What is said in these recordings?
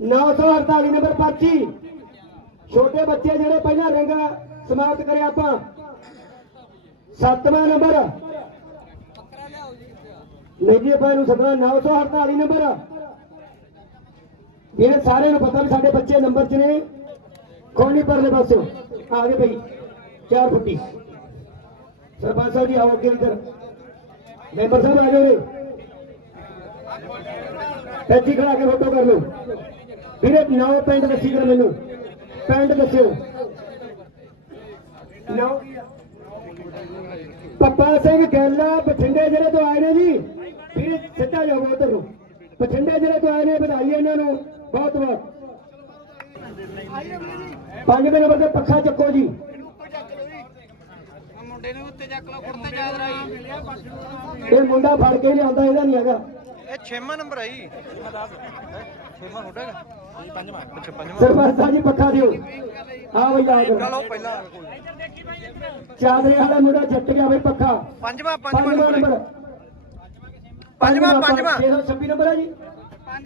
948 number ਪਰਚੀ। ਛੋਟੇ ਬੱਚੇ ਜਿਹੜੇ ਪਹਿਲਾਂ ਰੰਗ ਸਮਾਪਤ ਕਰਿਆ ਆਪਾਂ। ਸੱਤਵਾਂ ਨੰਬਰ। ਨਹੀਂ ਜੀ ਆਪਾਂ ਇਹਨੂੰ ਸੱਦਣਾ 948 ਨੰਬਰ। ਇਹ ਸਾਰਿਆਂ ਨੂੰ ਪਤਾ ਵੀ ਸਾਡੇ ਬੱਚੇ ਨੰਬਰ 'ਚ ਨੇ। ਕੌਣ ਨਹੀਂ ਪਰਲੇ ਪਾਸਿਓ ਆ ਗਏ ਭਈ ਚਾਰ ਫੁੱਟੀ। ਸਰਪੰਚ ਸਾਹਿਬ ਜੀ, ਆਓ ਅੱਗੇ ਇੱਧਰ। ਮੈਂਬਰ ਸਾਹਿਬ ਆ ਜਾਓ ਰੇ ਇੱਥੇ ਖੜਾ ਕੇ ਫੋਟੋ ਕਰ ਲਓ। ਵੀਰੇ, ਨੌ ਪਿੰਡ ਦੱਸੀ ਕਰ ਮੈਨੂੰ। ਪਿੰਡ ਦੱਸਿਓ। ਨੌ। ਪੱਪਾ ਸਿੰਘ ਗੱਲਾ, ਬਠਿੰਡੇ ਜਿਹੜੇ ਤੋਂ ਆਏ ਨੇ ਜੀ। ਵੀਰੇ, ਸਿੱਧਾ ਜਾਓ ਉਧਰ ਨੂੰ। ਬਠਿੰਡੇ ਜਿਹੜੇ ਤੋਂ ਆਏ ਨੇ, ਵਧਾਈ ਇਹਨਾਂ ਨੂੰ। ਬਹੁਤ ਬਹੁਤ। ਪੰਜਵੇਂ ਨੰਬਰ ਤੇ ਪੱਖਾ ਚੱਕੋ ਜੀ। ਮੁੰਡੇ ਨੂੰ ਉੱਤੇ ਚੱਕ ਲਓ ਕੁੜਤੇ ਚਾਦਰਾ ਜੀ ਇਹ ਮੁੰਡਾ ਫੜ ਕੇ ਲਿਆਂਦਾ ਇਹਦਾ ਨਹੀਂ ਹੈਗਾ। ਇਹ 6ਵਾਂ ਨੰਬਰ ਆ ਜੀ 6ਵਾਂ ਤੁਹਾਡਾ ਹੈਗਾ ਪੰਜਵਾਂ ਅੱਛਾ ਪੰਜਵਾਂ ਸਰਪੰਚ ਸਾਹਿਬ ਜੀ ਪੱਖਾ ਦਿਓ। ਆ ਬਈ ਆ ਜਾਓ। ਚਲੋ ਪਹਿਲਾਂ ਚਾਦਰੇ ਵਾਲਾ ਮੁੰਡਾ ਜਿੱਤ ਗਿਆ ਬਈ ਪੱਖਾ। ਪੰਜਵਾਂ ਪੰਜਵਾਂ ਨੰਬਰ। ਪੰਜਵਾਂ ਪੰਜਵਾਂ 626 ਨੰਬਰ ਹੈ ਜੀ।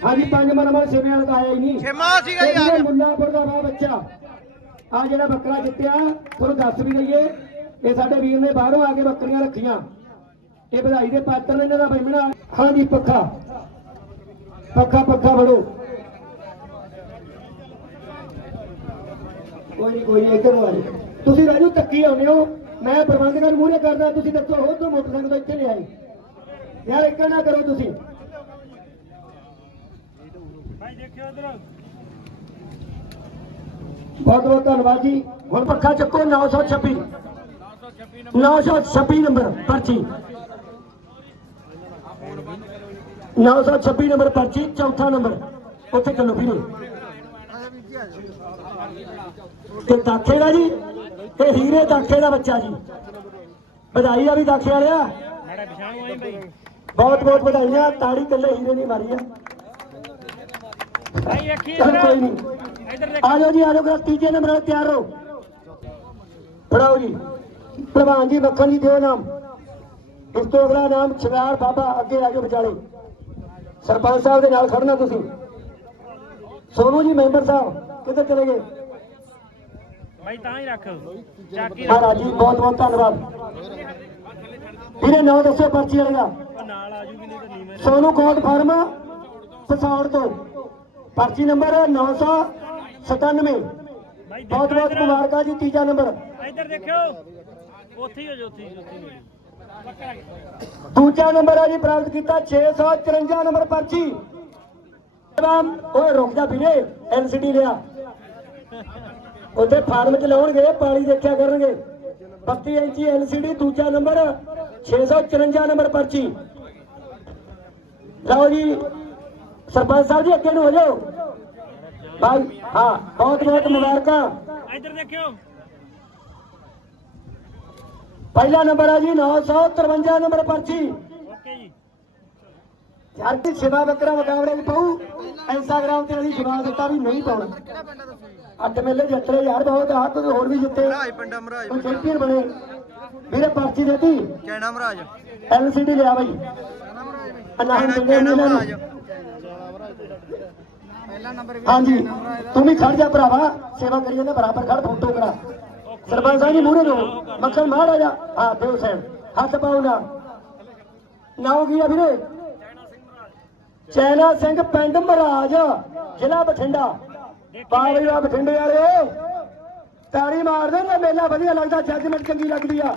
ਹਾਂਜੀ ਪੰਜਵਾਂ ਨੰਬਰ ਛੇਵੇਂ ਵਾਲਾ ਤਾਂ ਆਇਆ ਹੀ ਨਹੀਂ। ਛੇਵਾਂ ਸੀਗਾ ਜੀ ਆ ਇਹ ਗਿਆ। ਮੁੱਲਾਪੁਰ ਦਾ ਵਾ ਬੱਚਾ। ਆ ਜਿਹੜਾ ਬੱਕਰਾ ਜਿੱਤਿਆ ਤੁਹਾਨੂੰ ਦੱਸ ਵੀ ਦਈਏ ਇਹ ਸਾਡੇ ਵੀਰ ਨੇ ਬਾਹਰੋਂ ਆ ਕੇ ਬੱਕਰੀਆਂ ਰੱਖੀਆਂ। ਇਹ ਵਧਾਈ ਦੇ ਪਾਤਰ ਨੇ ਇਹਨਾਂ ਦਾ ਬੈਮਣਾ ਹਾਂਜੀ ਪੱਖਾ। ਪੱਖਾ ਪੱਖਾ ਫੜੋ। ਕੋਈ ਨਹੀਂ ਕੋਈ ਨਹੀਂ ਇੱਧਰ ਨੂੰ ਆ ਜਾਓ ਤੁਸੀਂ ਰਾਜੂ ਤੱਕੀ ਆਉਂਦੇ ਹੋ। ਮੈਂ ਪ੍ਰਬੰਧਕਾਂ ਨੂੰ ਮੂਹਰੇ ਕਰਦਾ ਤੁਸੀਂ ਦੱਸੋ ਹੋਰ ਤੋਂ ਮੋਟਰਸਾਈਕਲ ਤੋਂ ਇੱਥੇ ਲਿਆਏ? ਯਾਰ ਇੱਕ ਨਾ ਕਰੋ ਤੁਸੀਂ। ਬਹੁਤ ਬਹੁਤ ਧੰਨਵਾਦ ਜੀ। ਹੁਣ ਪੱਖਾ ਚੱਕੋ 926 926 ਨੰਬਰ ਪਰਚੀ। 926 ਨੰਬਰ ਪਰਚੀ ਚੌਥਾ ਨੰਬਰ। ਉੱਥੇ ਚੱਲੋ ਵੀਰੇ। ਤੇ ਦਾਖੇ ਦਾ ਜੀ ਇਹ ਹੀਰੇ ਦਾਖੇ ਦਾ ਬੱਚਾ ਜੀ। ਵਧਾਈ ਆ ਵੀ ਦਾਖੇ ਵਾਲਿਆ। ਬਹੁਤ ਬਹੁਤ ਵਧਾਈਆਂ। ਤਾੜੀ ਕੱਲੇ ਹੀਰੇ ਨਹੀਂ ਮਾਰੀ ਆ ਚੱਲ ਕੋਈ ਨਹੀਂ। ਆ ਜਾਓ ਜੀ ਆ ਜਾਓ ਤੀਜੇ ਨੰਬਰ ਵਾਲੇ ਤਿਆਰ ਹੋ ਫੜਾਓ ਜੀ। ਪ੍ਰਧਾਨ ਜੀ ਮੱਖਣ ਜੀ ਦਿਓ ਨਾਮ। ਇਸ ਤੋਂ ਅਗਲਾ ਨਾਮ ਛਗਾਰ ਬਾਬਾ ਅੱਗੇ ਆ ਜਾਓ ਵਿਚਾਲੇ। ਸਰਪੰਚ ਸਾਹਿਬ ਦੇ ਨਾਲ ਖੜਨਾ ਤੁਸੀਂ। ਸੋਨੂ ਜੀ ਮੈਂਬਰ ਸਾਹਿਬ ਕਿੱਧਰ ਚਲੇ ਗਏ? ਭਾਈ ਤਾਂ ਹੀ ਰੱਖ। ਚਾਕੀ ਮਹਾਰਾਜ ਜੀ ਬਹੁਤ ਬਹੁਤ ਧੰਨਵਾਦ। ਵੀਰੇ ਨਾਮ ਦੱਸੋ ਪਰਚੀ ਵਾਲੇ ਦਾ ਨਾਲ ਆ ਜੂਗੀ ਨਹੀਂ ਤਾਂ ਨੀਵੇਂ ਸੋਨੂ ਕੋਟ ਫਾਰਮ ਸਸੌੜ ਤੋਂ। ਪਰਚੀ ਨੰਬਰ 997 ਭਾਈ ਬਹੁਤ ਬਹੁਤ ਮੁਬਾਰਕਾਂ ਜੀ ਤੀਜਾ ਨੰਬਰ। ਇੱਧਰ ਦੇਖਿਓ। ਉੱਥੇ ਹੀ ਹੋ ਜਾ ਉੱਥੇ। ਦੂਜਾ ਨੰਬਰ ਹੈ ਜੀ ਪ੍ਰਾਪਤ ਕੀਤਾ 654 ਨੰਬਰ ਪਰਚੀ। ਰਾਮ ਓਏ ਰੁਕ ਜਾ ਵੀਰੇ ਐਲਸੀਡੀ ਲਿਆ। ਉੱਥੇ ਫਾਰਮ ਚ ਲਾਉਣਗੇ ਪਾਣੀ ਦੇਖਿਆ ਕਰਨਗੇ। 32 ਇੰਚੀ ਐਲਸੀਡੀ ਦੂਜਾ ਨੰਬਰ 654 ਨੰਬਰ ਪਰਚੀ। ਲਓ ਜੀ ਸਰਪੰਚ ਸਾਹਿਬ ਜੀ ਅੱਗੇ ਨੂੰ ਹੋ ਜਾਓ। ਭਾਈ ਹਾਂ ਬਹੁਤ ਬਹੁਤ ਮੁਬਾਰਕਾਂ। ਇੱਧਰ ਦੇਖਿਓ। ਪਹਿਲਾ ਨੰਬਰ ਹੈ ਜੀ 953 ਨੰਬਰ ਪਰਚੀ। ਓਕੇ ਜੀ। ਯਾਰ ਕੀ ਸ਼ਿਵਾ ਬੱਕਰਾ ਮੁਕਾਬਲੇ 'ਚ ਪਾਉ ਇੰਸਟਾਗ੍ਰਾਮ ਤੇ ਅਸੀਂ ਸ਼ਿਵਾ ਦਿੱਤਾ ਵੀ ਨਹੀਂ ਪਾਉਣਾ। ਅੱਠ ਮੇਲੇ ਜਿੱਤਲੇ ਯਾਰ ਬਹੁਤ ਆ ਕੋਈ ਹੋਰ ਵੀ ਜਿੱਤੇ। ਮਹਾਰਾਜ ਪਿੰਡਾ ਮਹਾਰਾਜ ਕੋਈ ਚੈਂਪੀਅਨ ਬਣੇ। ਵੀਰੇ ਪਰਚੀ ਦੇਤੀ। ਚੈਣਾ ਮਹਾਰਾਜ। ਐਲਸੀਡੀ ਲਿਆ ਬਾਈ। ਦਿੰਦੇ ਚੈਣਾ ਇਹਨਾਂ ਨੂੰ। ਮਹਾਰਾਜ। ਪਹਿਲਾ ਨੰਬਰ ਹਾਂਜੀ। ਤੂੰ ਵੀ ਖੜ ਜਾ ਭਰਾਵਾ। ਸੇਵਾ ਕਰੀ ਜਾਂਦੇ ਬਰਾਬਰ ਖੜ ਫੋਟੋ ਕਰਾ। ਸਰਪੰਚ ਸਾਹਿਬ ਜੀ ਮੂਹਰੇ ਰਹੋ। ਮੱਖਣ ਮਾਰ ਆ ਜਾ ਹਾਂ ਦਿਓ ਸੈਨ ਹੱਥ ਪਾਉ ਨਾ। ਨਾਉ ਕੀ ਆ ਵੀਰੇ? ਚੈਨਾ ਸਿੰਘ ਪਿੰਡ ਮਹਾਰਾਜ ਜ਼ਿਲ੍ਹਾ ਬਠਿੰਡਾ। ਪਾਵੀ ਦਾ ਬਠਿੰਡੇ ਵਾਲੇ ਤਾੜੀ ਮਾਰਦੇ ਨਾ ਮੇਲਾ ਵਧੀਆ ਲੱਗਦਾ ਜੱਜਮੈਂਟ ਚੰਗੀ ਲੱਗਦੀ ਆ।